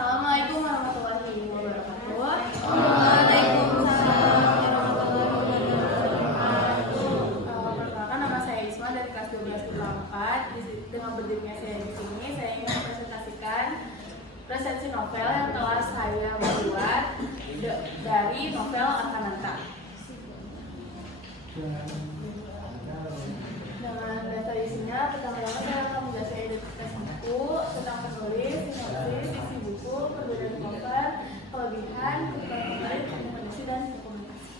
Assalamualaikum warahmatullahi wabarakatuh. Waalaikumsalam warahmatullahi wabarakatuh. Perkenalkan, nama saya Isma dari kelas 12 4. Dengan berdirinya saya di sini, saya ingin mempresentasikan resensi novel yang telah saya buat dari novel Akananta. Dengan dasar isinya, pertama-tama saya akan menjelaskan identitas buku, tentang penulis, sinopsis, isi buku, perbedaan cover, kelebihan, kekurangan menarik, rekomendasi, dan rekomendasi.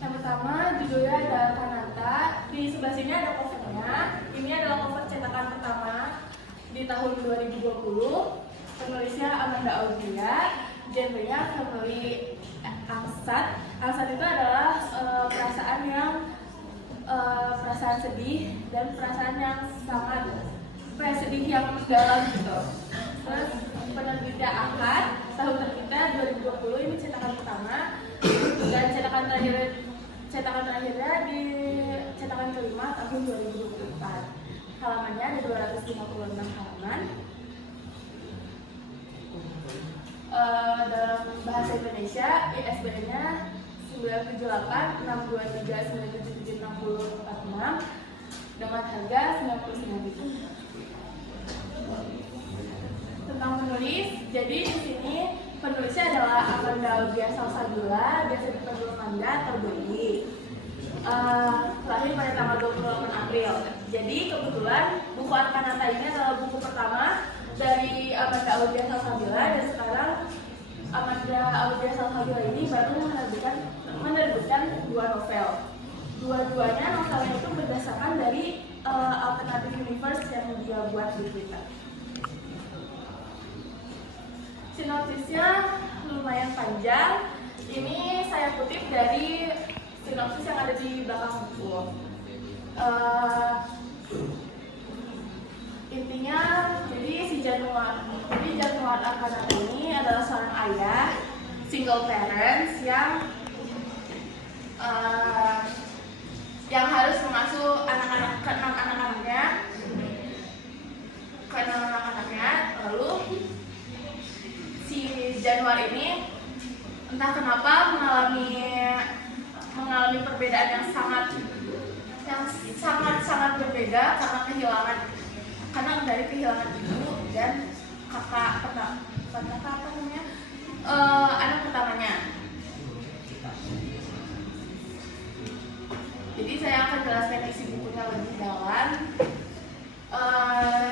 Yang pertama, judulnya ada Akananta. Di sebelah sini ada covernya. Ini adalah cover cetakan pertama di tahun 2020. Penulisnya Amanda Audria. Genrenya family angsat. Angsat itu adalah perasaan sedih dan perasaan yang sangat sedih yang mendalam gitu. Terus penerbitnya Akad, tahun terbitnya 2020, ini cetakan pertama, dan cetakan terakhirnya di cetakan kelima tahun 2024. Halamannya ada 256 halaman. Dalam bahasa Indonesia, ISBN-nya 978-623-977-6046 dengan harga Rp99.000. Tentang penulis, jadi di sini penulisnya adalah Amanda Audria Salsabila, biasa dipanggil Amanda atau Doi. Lahir pada tanggal 28 April. Jadi kebetulan buku Akananta ini adalah buku pertama dari Amanda Audria Salsabila, dan sekarang Amanda Audria Salsabila ini baru menerbitkan 2 novel. Dua-duanya novelnya itu berdasarkan dari alternative universe yang dia buat di Twitter. Sinopsisnya lumayan panjang. Ini saya kutip dari sinopsis yang ada di belakang buku. Intinya, jadi Januar Akananta ini adalah seorang ayah single parents yang harus mengasuh keenam anak-anaknya. Lalu si Januar ini entah kenapa mengalami perbedaan yang sangat berbeda karena dari kehilangan ibu dan anak pertamanya. Jadi saya akan jelaskan isi bukunya lebih dalam.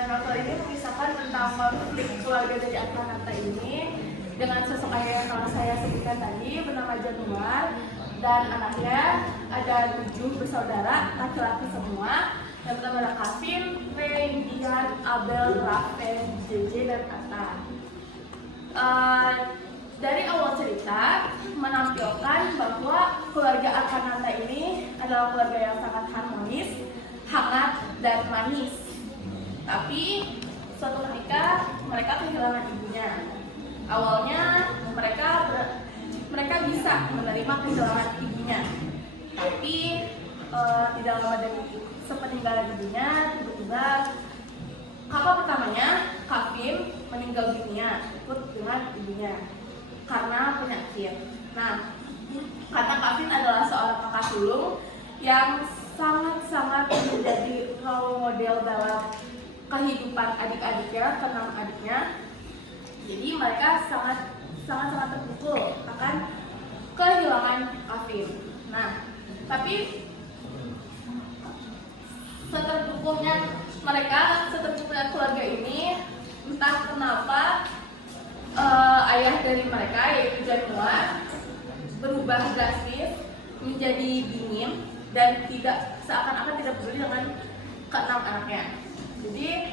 Novel ini mengisahkan tentang konflik keluarga dari Akananta ini dengan sosok ayah yang telah saya sebutkan tadi bernama Januar, dan anaknya ada 7 bersaudara, laki-laki semua. Yang pertama ada Kavin, Ray, Dian, Abel, Raven, JJ, dan Atta. Dari awal cerita menampilkan bahwa keluarga Akananta ini adalah keluarga yang sangat harmonis, hangat, dan manis. Tapi suatu ketika mereka kehilangan ibunya. Awalnya mereka bisa menerima kehilangan ibunya, tapi tidak lama dari sepeninggalan ibunya, tiba-tiba kakak pertamanya, Kavin, meninggal dunia ikut dengan ibunya karena penyakit. Nah, karena Kavin adalah seorang kakak sulung yang sangat-sangat menjadi role model dalam kehidupan adik-adiknya, keenam adiknya. Jadi mereka sangat terpukul akan kehilangan Kavin. Nah, tapi seterpukulnya keluarga ini, entah kenapa ayah dari mereka yaitu Januar berubah drastis menjadi dingin dan seakan-akan tidak peduli dengan keenam anaknya. Jadi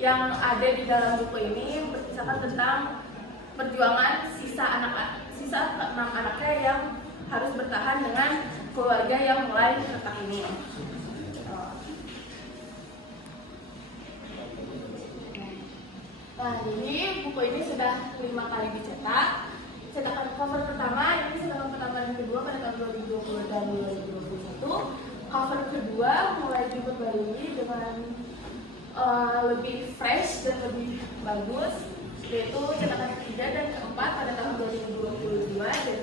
yang ada di dalam buku ini berkisahkan tentang perjuangan sisa keenam anaknya yang harus bertahan dengan keluarga yang mulai retak ini. Nah, jadi buku ini sudah 5 kali dicetak. Cetakan cover pertama, ini cetakan pertama dan kedua pada tahun 2020 dan 2021. Cover kedua mulai diperbarui dengan lebih fresh dan lebih bagus, yaitu cetakan ketiga dan keempat pada tahun 2022 dan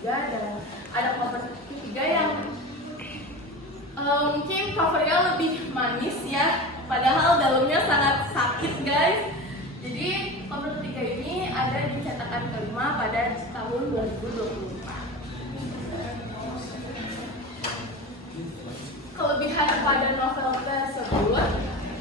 2023, dan ada cover ketiga yang mungkin covernya lebih manis ya, padahal dalamnya sangat sakit guys. Jadi cover ketiga ini ada di cetakan kelima pada tahun 2024. Kelebihan pada novel tersebut,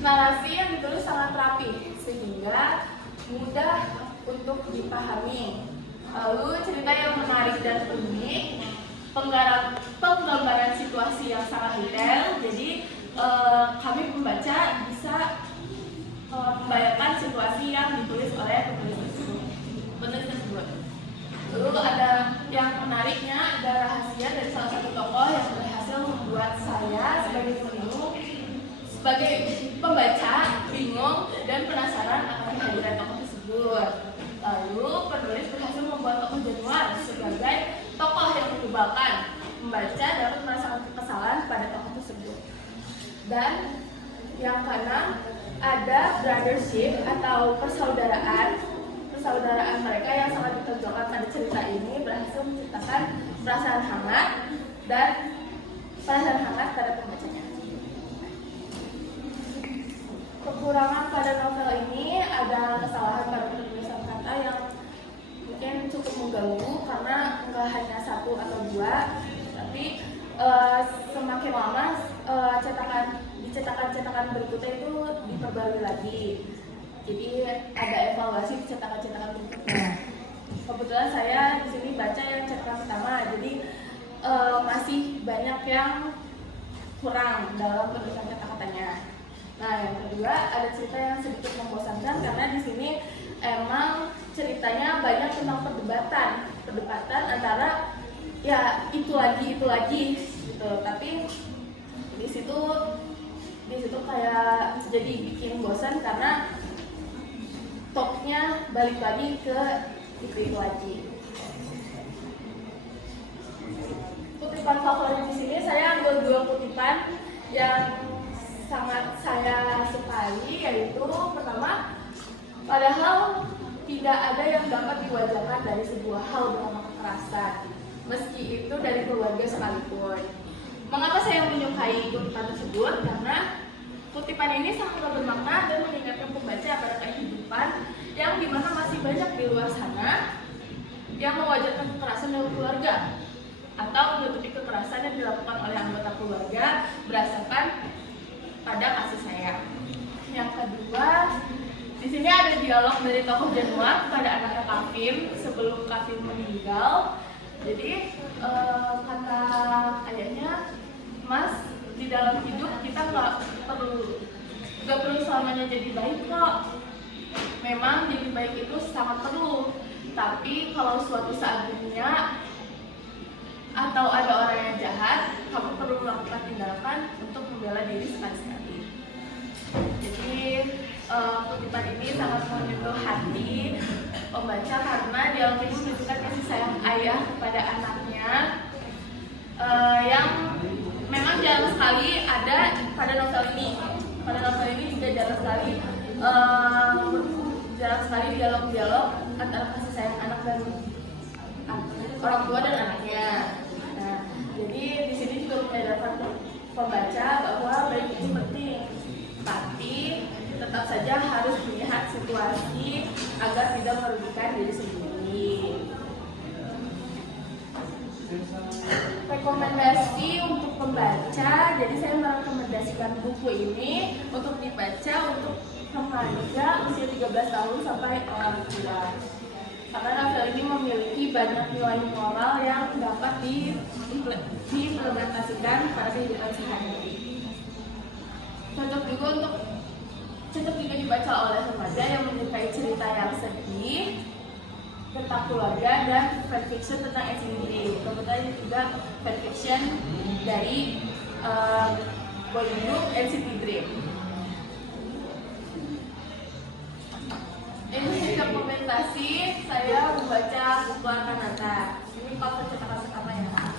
narasi yang ditulis sangat rapi sehingga mudah untuk dipahami. Lalu cerita yang menarik dan unik, penggambaran situasi yang sangat detail. Jadi kami pembaca bisa membayangkan situasi yang ditulis oleh penulis tersebut. Lalu ada yang menariknya, ada rahasia dari salah satu tokoh yang berhasil membuat saya sebagai pembaca bingung dan penasaran akan kehadiran tokoh tersebut. Lalu penulis berhasil membuat tokoh Januar sebagai tokoh yang menyebalkan. Membaca dapat merasakan kekesalan pada tokoh tersebut. Dan yang keenam, ada brothership atau persaudaraan mereka yang sangat ditonjolkan pada cerita ini, berhasil menciptakan perasaan hangat pada pembacanya. Kekurangan pada novel ini ada kesalahan pada penulisan kata yang mungkin cukup mengganggu karena nggak hanya satu atau dua, tapi semakin lama cetakan berikutnya itu diperbarui lagi. Jadi ada evaluasi di cetakan berikutnya. Kebetulan saya di sini baca yang cetakan pertama, jadi masih banyak yang kurang dalam penulisan kata-katanya. Nah, yang kedua ada cerita yang sedikit membosankan karena di sini emang ceritanya banyak tentang perdebatan antara ya itu lagi gitu. Tapi di situ kayak jadi bikin bosan karena topnya balik lagi ke itu lagi. Kutipan favorit di sini saya ambil 2 kutipan yang sangat saya sukai, yaitu pertama, padahal tidak ada yang dapat diwajarkan dari sebuah hal bernama kekerasan, meski itu dari keluarga sekalipun. Mengapa saya menyukai kutipan tersebut? Karena kutipan ini sangat bermakna dan mengingatkan pembaca pada kehidupan yang dimana masih banyak di luar sana yang mewajarkan kekerasan dalam keluarga atau menutupi kekerasan yang dilakukan oleh anggota keluarga berdasarkan pada kasih sayang. Yang kedua, di sini ada dialog dari tokoh Januar pada anaknya Kavin sebelum Kavin meninggal. Jadi kata ayahnya, "Mas, di dalam hidup kita nggak perlu selamanya jadi baik kok. Memang jadi baik itu sangat perlu, tapi kalau suatu saat dunia atau ada orang yang jahat, kamu perlu melakukan tindakan untuk membela diri sekali-sekali." Jadi kutipan ini sangat menyentuh hati pembaca karena dialog ini menunjukkan kasih sayang ayah kepada anaknya yang memang jarang sekali ada pada novel ini. Pada novel ini juga jarang sekali dialog-dialog antara kasih sayang anak dan orang tua dan anaknya. Nah, jadi di sini juga menyadarkan pembaca bahwa baik itu penting, tapi tetap saja harus melihat situasi agar tidak merugikan diri sendiri. Rekomendasi untuk pembaca, jadi saya merekomendasikan buku ini untuk dibaca untuk remaja usia 13 tahun sampai orang tua. Karena novel ini memiliki banyak nilai moral yang dapat diimplementasikan pada kehidupan sehari-hari. Cocok juga dibaca oleh remaja yang menyukai cerita yang sedih tentang keluarga dan fanfiction tentang NCT Dream. Kemudian juga fanfiction dari boy group NCT Dream. Ini dokumentasi saya membaca buku Arkanata. Ini cover cetakan pertama ya.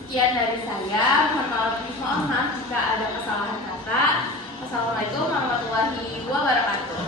Sekian dari saya. Mohon maaf jika ada kesalahan Wassalamualaikum warahmatullahi wabarakatuh.